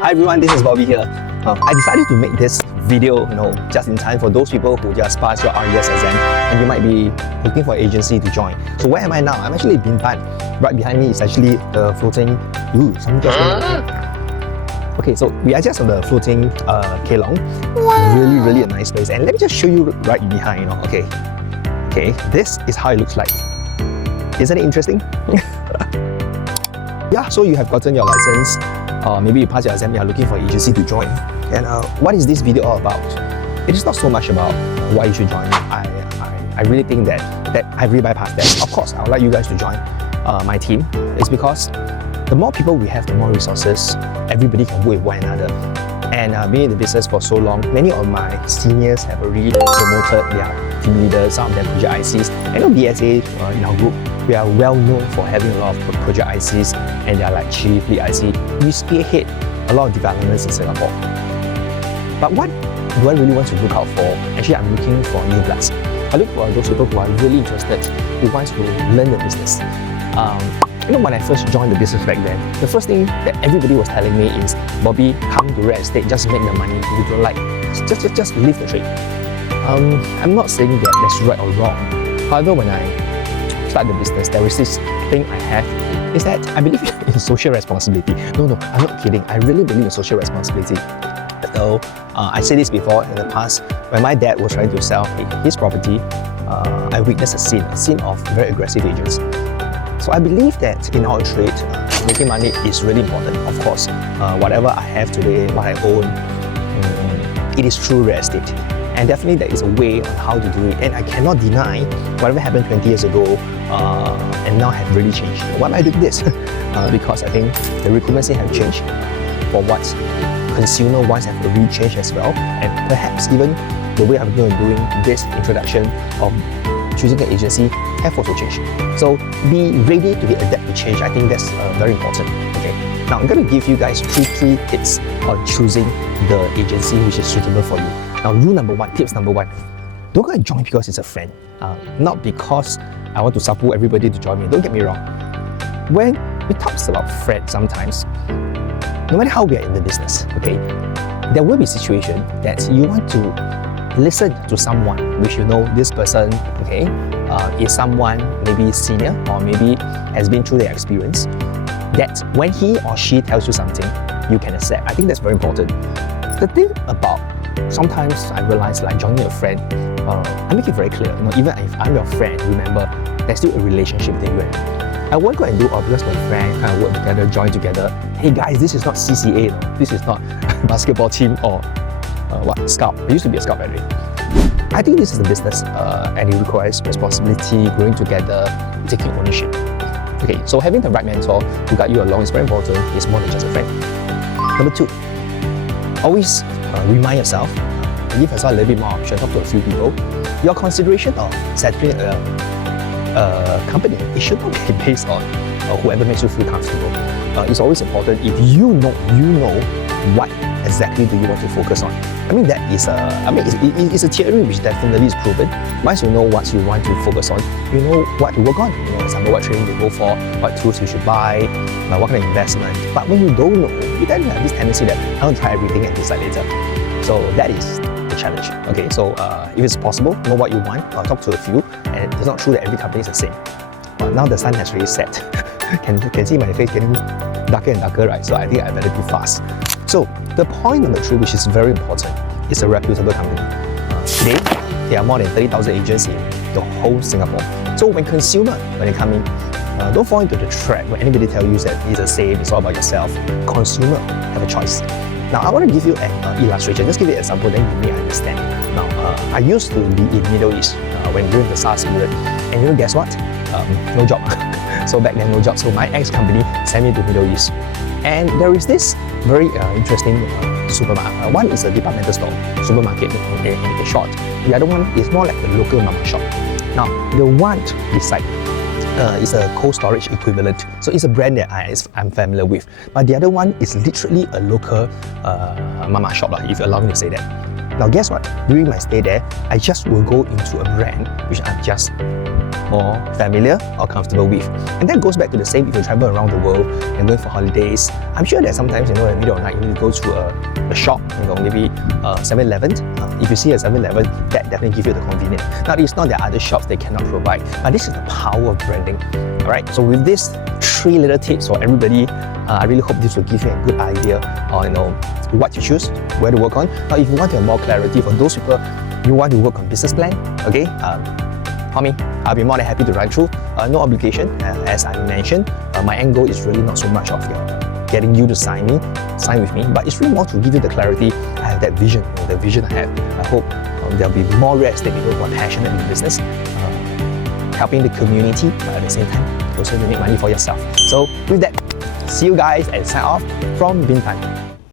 Hi everyone, this is Bobby here. I decided to make this video, just in time for those people who just passed your RES exam and you might be looking for an agency to join. So where am I now? I'm actually in Bintan. Right behind me is actually the floating. Something just went on. Okay, so we are just on the floating Kelong. Wow. Really a nice place. And let me just show you right behind. Okay, this is how it looks like. Isn't it interesting? Yeah, so you have gotten your license. Maybe you passed your exam, you are looking for an agency to join. And what is this video all about? It is not so much about why you should join. I really think that I've really bypassed that. Of course, I would like you guys to join my team. It's because the more people we have, the more resources. Everybody can work with one another. And being in the business for so long, many of my seniors have already promoted their team leaders, some of them project ICs. I know BSA in our group, we are well known for having a lot of project ICs, and they are like chief lead IC. We spearhead a lot of developments in Singapore. But what do I really want to look out for? Actually, I'm looking for new bloods. I look for those people who are really interested, who want to learn the business. When I first joined the business back then, the first thing that everybody was telling me is, Bobby, come to real estate, just make the money. If you don't like, just leave the trade. I'm not saying that that's right or wrong. However, when I start the business, there is this thing I have, is that I believe in social responsibility. No, I'm not kidding. I really believe in social responsibility. So I said this before in the past, when my dad was trying to sell his property, I witnessed a scene of very aggressive agents. So I believe that in our trade, making money is really important. Of course, whatever I have today, what I own, it is true real estate. And definitely there is a way on how to do it. And I cannot deny whatever happened 20 years ago and now have really changed. Why am I doing this? Because I think the recruitment scene have changed for what consumer wants have really changed as well. And perhaps even the way I'm doing this introduction of choosing an agency have also changed. So be ready to be adapt to change. I think that's very important. Okay. Now I'm going to give you guys three tips on choosing the agency which is suitable for you. Now tips number one, don't go and join because it's a friend. Not because I want to support everybody to join me. Don't get me wrong. When we talk about friends sometimes, no matter how we are in the business, okay, there will be situations that you want to listen to someone which you know this person, okay, is someone maybe senior or maybe has been through their experience, that when he or she tells you something, you can accept. I think that's very important. The thing about sometimes I realize like joining a friend, I make it very clear, even if I'm your friend, remember, there's still a relationship between you and me. I won't go and do because my friend kind of work together, join together. Hey guys, this is not CCA, this is not basketball team or scout. I used to be a scout by the way. I think this is a business and it requires responsibility, growing together, taking ownership. Okay, so having the right mentor to guide you along is very important. It's more than just a friend. Number two, always remind yourself, give yourself a little bit more option, talk to a few people. Your consideration of settling a company, it should not be based on whoever makes you feel comfortable. It's always important if you know what exactly do you want to focus on. I mean that is it's a theory which definitely is proven. Once you know what you want to focus on, you know what to work on. For example, what training to go for, what tools you should buy, what kind of investment. But when you don't know, you then have this tendency that I want to try everything and decide later. So that is the challenge. Okay, so if it's possible, know what you want, talk to a few, and it's not true that every company is the same. Now the sun has really set. can see my face getting darker and darker, right? So I think I better be fast. So the point number three, which is very important, is a reputable company. Today, there are more than 30,000 agents in the whole Singapore. So when they come in, don't fall into the trap when anybody tells you that it's the same, it's all about yourself. Consumer have a choice. Now I want to give you an illustration. Just give you an example, then you may understand. Now I used to be in Middle East when during the SARS period, and guess what? No job. So back then no job. So my ex-company sent me to Middle East, and there is this very interesting supermarket. One is a departmental store, supermarket in short. The other one is more like a local mama shop. Now the one beside is a cold storage equivalent. So it's a brand that I'm familiar with. But the other one is literally a local mama shop, if you allow me to say that. Now guess what? During my stay there, I just will go into a brand which I'm just more familiar or comfortable with. And that goes back to the same if you travel around the world and going for holidays. I'm sure that sometimes, in the middle of the night, you need to go to a shop, maybe 7-Eleven. If you see a 7-Eleven, that definitely gives you the convenience. Now, it's not that other shops they cannot provide, but this is the power of branding. Alright, so with these 3 little tips for everybody, I really hope this will give you a good idea on what to choose, where to work on. Now, if you want to have more clarity for those people, you want to work on business plan, okay? Call me. I'll be more than happy to run through. No obligation, as I mentioned. My end goal is really not so much of getting you to sign with me, but it's really more to give you the clarity. I have that vision, the vision I have. I hope there'll be more real estate people who are passionate in business, helping the community, but at the same time, also to make money for yourself. So with that, see you guys and sign off from Bintan.